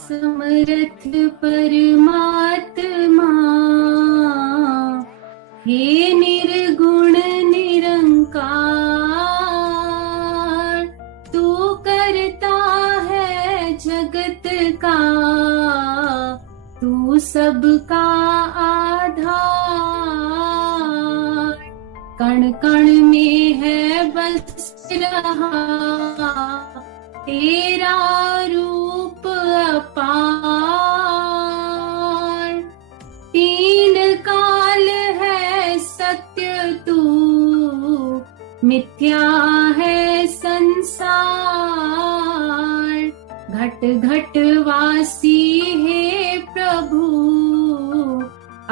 समर्थ परमात्मा, हे निर्गुण निरंकार, तू करता है जगत का, तू सबका आधार। कण कण में है बस रहा तेरा रूप अपार। तीन काल है सत्य तू, मिथ्या है संसार। घट घट वासी है प्रभु,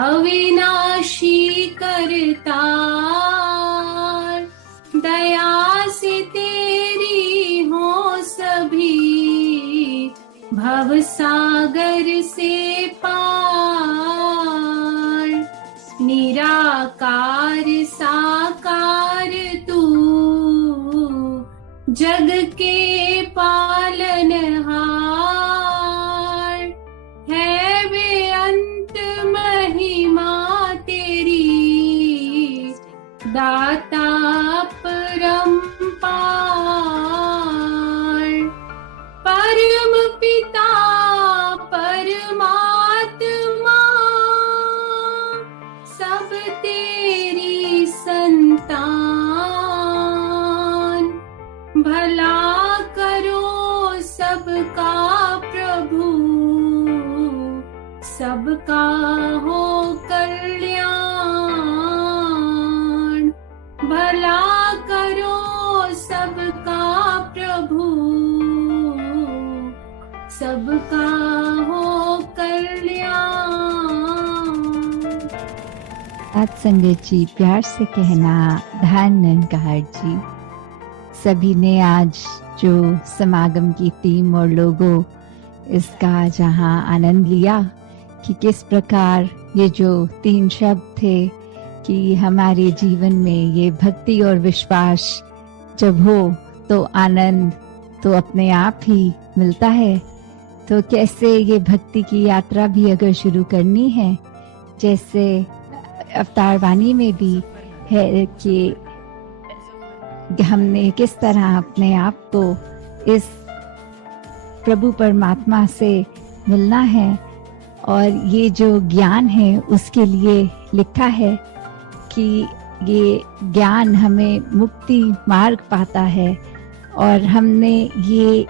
अविनाशी करतार। दया से तेरी हो सभी, भव सागर से पार। निराकार साकार तू, जग के पालनहार। है बेअंत महिमा तेरी, दाता परम्पार। परम पिता परमात्मा, सब तेरी संतान। भला करो सबका प्रभु, सबका हो कल्याण। भला करो सबका प्रभु, सबका हो कल्याण। साथ संगत जी, प्यार से कहना धन्यकार जी। सभी ने आज जो समागम की टीम और लोगों इसका जहां आनंद लिया कि किस प्रकार ये जो तीन शब्द थे कि हमारे जीवन में ये भक्ति और विश्वास जब हो तो आनंद तो अपने आप ही मिलता है। तो कैसे ये भक्ति की यात्रा भी अगर शुरू करनी है, जैसे अवतार वाणी में भी है कि हमने किस तरह अपने आप को इस प्रभु परमात्मा से मिलना है, और ये जो ज्ञान है उसके लिए लिखा है कि ये ज्ञान हमें मुक्ति मार्ग पाता है। और हमने ये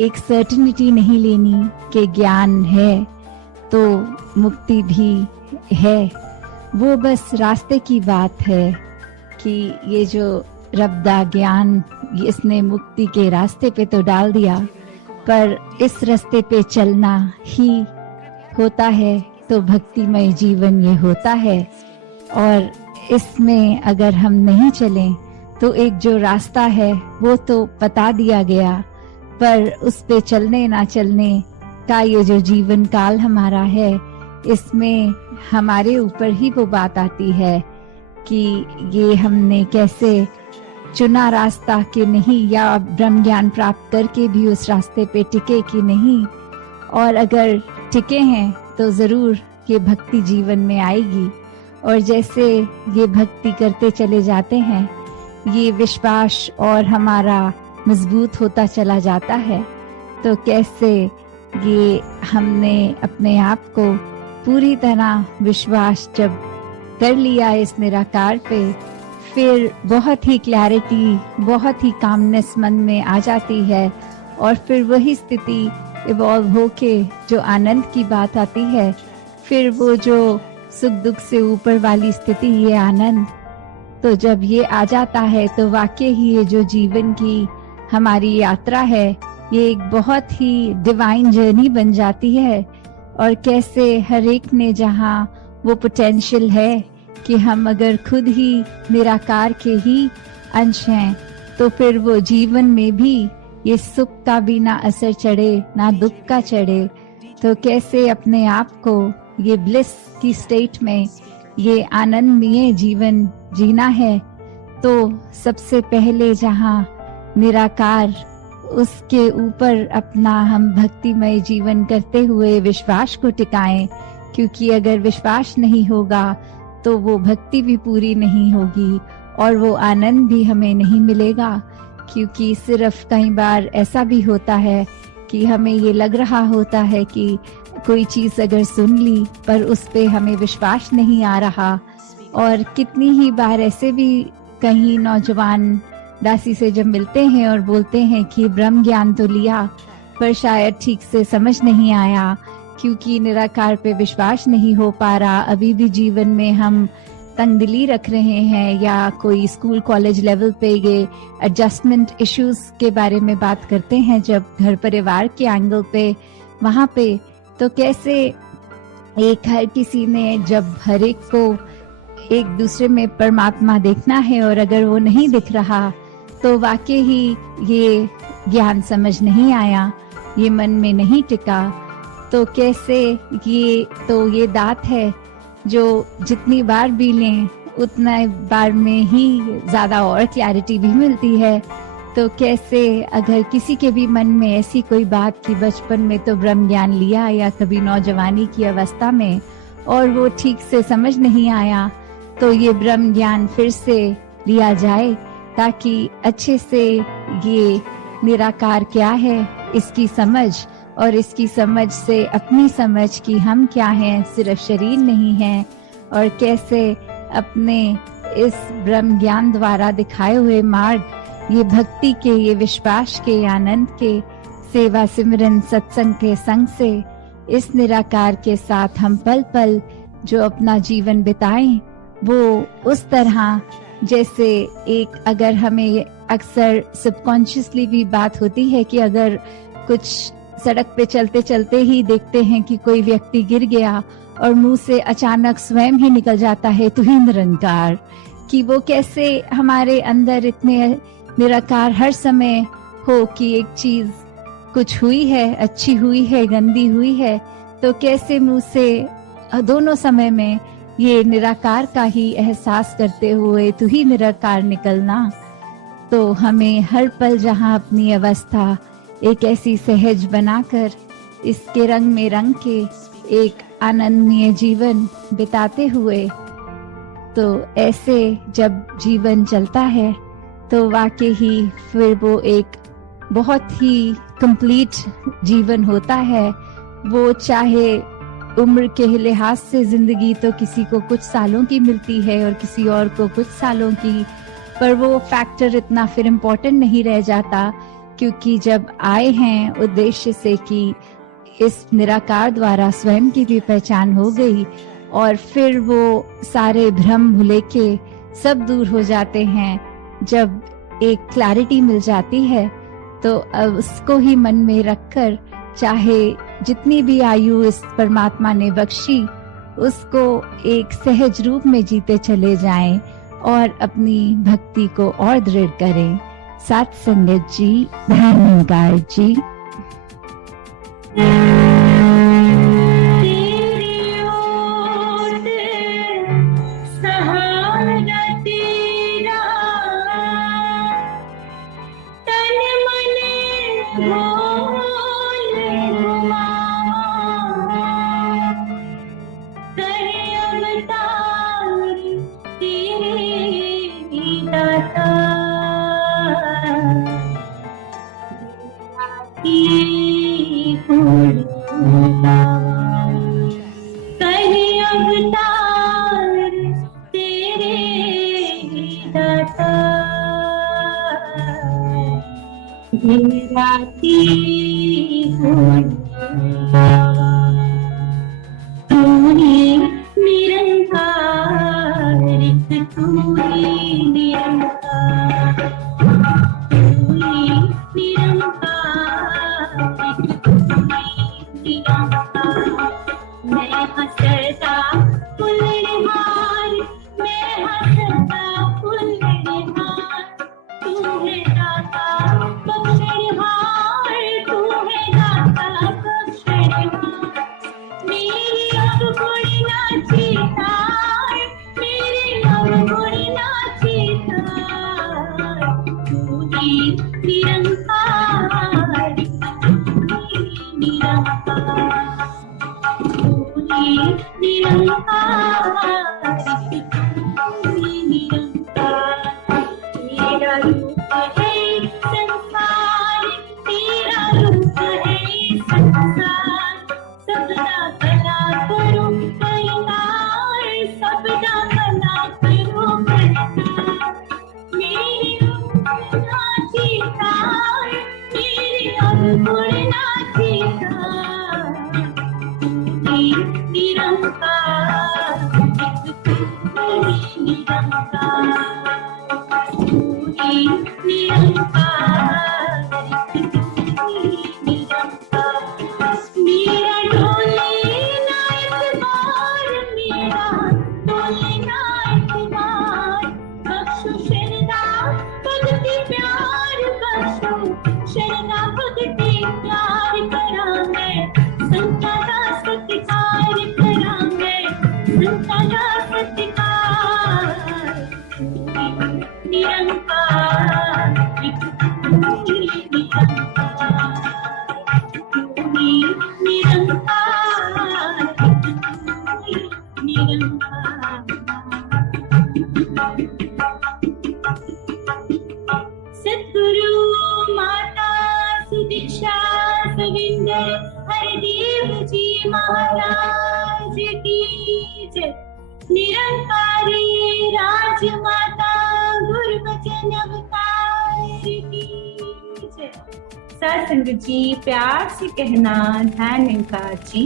एक सर्टेनिटी नहीं लेनी कि ज्ञान है तो मुक्ति भी है, वो बस रास्ते की बात है कि ये जो रब्दा ज्ञान इसने मुक्ति के रास्ते पे तो डाल दिया, पर इस रास्ते पे चलना ही होता है। तो भक्तिमय जीवन ये होता है, और इसमें अगर हम नहीं चलें तो एक जो रास्ता है वो तो बता दिया गया, पर उस पे चलने ना चलने का ये जो जीवन काल हमारा है, इसमें हमारे ऊपर ही वो बात आती है कि ये हमने कैसे चुना रास्ता कि नहीं, या ब्रह्म ज्ञान प्राप्त करके भी उस रास्ते पे टिके कि नहीं। और अगर टिके हैं तो जरूर ये भक्ति जीवन में आएगी। और जैसे ये भक्ति करते चले जाते हैं, ये विश्वास और हमारा मजबूत होता चला जाता है। तो कैसे ये हमने अपने आप को पूरी तरह विश्वास जब कर लिया इस निराकार पे, फिर बहुत ही क्लैरिटी, बहुत ही कामनेस मन में आ जाती है। और फिर वही स्थिति इवॉल्व होके जो आनंद की बात आती है, फिर वो जो सुख दुख से ऊपर वाली स्थिति, ये आनंद तो जब ये आ जाता है तो वाकई ही ये जो जीवन की हमारी यात्रा है, ये एक बहुत ही डिवाइन जर्नी बन जाती है। और कैसे हर एक ने जहाँ वो पोटेंशियल है कि हम अगर खुद ही निराकार के ही अंश हैं, तो फिर वो जीवन में भी ये सुख का भी ना असर चढ़े ना दुख का चढ़े। तो कैसे अपने आप को ये ब्लिस की स्टेट में ये आनंदमय जीवन जीना है। तो सबसे पहले जहाँ निराकार उसके ऊपर अपना हम भक्तिमय जीवन करते हुए विश्वास को टिकाएं, क्योंकि अगर विश्वास नहीं होगा तो वो भक्ति भी पूरी नहीं होगी और वो आनंद भी हमें नहीं मिलेगा। क्योंकि सिर्फ कई बार ऐसा भी होता है कि हमें ये लग रहा होता है कि कोई चीज अगर सुन ली पर उस पे हमें विश्वास नहीं आ रहा। और कितनी ही बार ऐसे भी कहीं नौजवान दासी से जब मिलते हैं और बोलते हैं कि ब्रह्म ज्ञान तो लिया पर शायद ठीक से समझ नहीं आया, क्योंकि निराकार पे विश्वास नहीं हो पा रहा। अभी भी जीवन में हम तंगदिली रख रहे हैं या कोई स्कूल कॉलेज लेवल पे ये एडजस्टमेंट इश्यूज के बारे में बात करते हैं जब घर परिवार के एंगल पे, वहाँ पे तो कैसे एक हर किसी ने जब हर एक को एक दूसरे में परमात्मा देखना है और अगर वो नहीं दिख रहा तो वाकई ही ये ज्ञान समझ नहीं आया, ये मन में नहीं टिका। तो कैसे ये दात है जो जितनी बार भी लें उतना बार में ही ज्यादा और क्लैरिटी भी मिलती है। तो कैसे अगर किसी के भी मन में ऐसी कोई बात कि बचपन में तो ब्रह्म ज्ञान लिया या कभी नौजवानी की अवस्था में और वो ठीक से समझ नहीं आया, तो ये ब्रह्म ज्ञान फिर से लिया जाए ताकि अच्छे से ये निराकार क्या है इसकी समझ, और इसकी समझ से अपनी समझ कि हम क्या हैं, सिर्फ शरीर नहीं है, और कैसे अपने इस ब्रह्म ज्ञान द्वारा दिखाए हुए मार्ग, ये भक्ति के, ये विश्वास के, आनंद के, सेवा सिमरन सत्संग के संग से इस निराकार के साथ हम पल पल जो अपना जीवन बिताएं, वो उस तरह जैसे एक, अगर हमें अक्सर सबकॉन्शियसली भी बात होती है कि अगर कुछ सड़क पे चलते चलते ही देखते हैं कि कोई व्यक्ति गिर गया और मुंह से अचानक स्वयं ही निकल जाता है तू ही निरंकार, कि वो कैसे हमारे अंदर इतने निराकार हर समय हो कि एक चीज कुछ हुई है, अच्छी हुई है, गंदी हुई है, तो कैसे मुंह से दोनों समय में ये निराकार का ही एहसास करते हुए तू ही निराकार निकलना। तो हमें हर पल जहाँ अपनी अवस्था एक ऐसी सहज बनाकर इसके रंग में रंग के एक आनंदमय जीवन बिताते हुए, तो ऐसे जब जीवन चलता है तो वाकई ही फिर वो एक बहुत ही कंप्लीट जीवन होता है। वो चाहे उम्र के लिहाज से जिंदगी तो किसी को कुछ सालों की मिलती है और किसी और को कुछ सालों की, पर वो फैक्टर इतना फिर इम्पोर्टेंट नहीं रह जाता, क्योंकि जब आए हैं उद्देश्य से कि इस निराकार द्वारा स्वयं की भी पहचान हो गई और फिर वो सारे भ्रम भुलेखे सब दूर हो जाते हैं। जब एक क्लैरिटी मिल जाती है तो अब उसको ही मन में रखकर चाहे जितनी भी आयु इस परमात्मा ने बख्शी उसको एक सहज रूप में जीते चले जाएं और अपनी भक्ति को और दृढ़ करें। साथ संगत जी, धन्यवाद जी। निरंकार तेरा रूप है संसार, तेरा रूप है संसार, सबदा भला करो कल्याण, सबदा भला करो कल्याण। मेरे अपना जीता, मेरे अवगुण ना जीता, निरंकार निरंकार मेरा डोले ना इतबार, मेरा डोले ना इतबार, बख्शो शरदा भगति प्यार, बख्शो शरदा भगति प्यार करा मैं, संता दा सत्कार करा मैं, संता दा सत्कार। निरंकार सद्गुरु माता सुदीक्षा सविंदर हरदेव जी महाराज की जय। निरंकारी राजमाता गुरुवचन अवतार की जय। सत्संग जी प्यार से कहना धन्यवाद जी।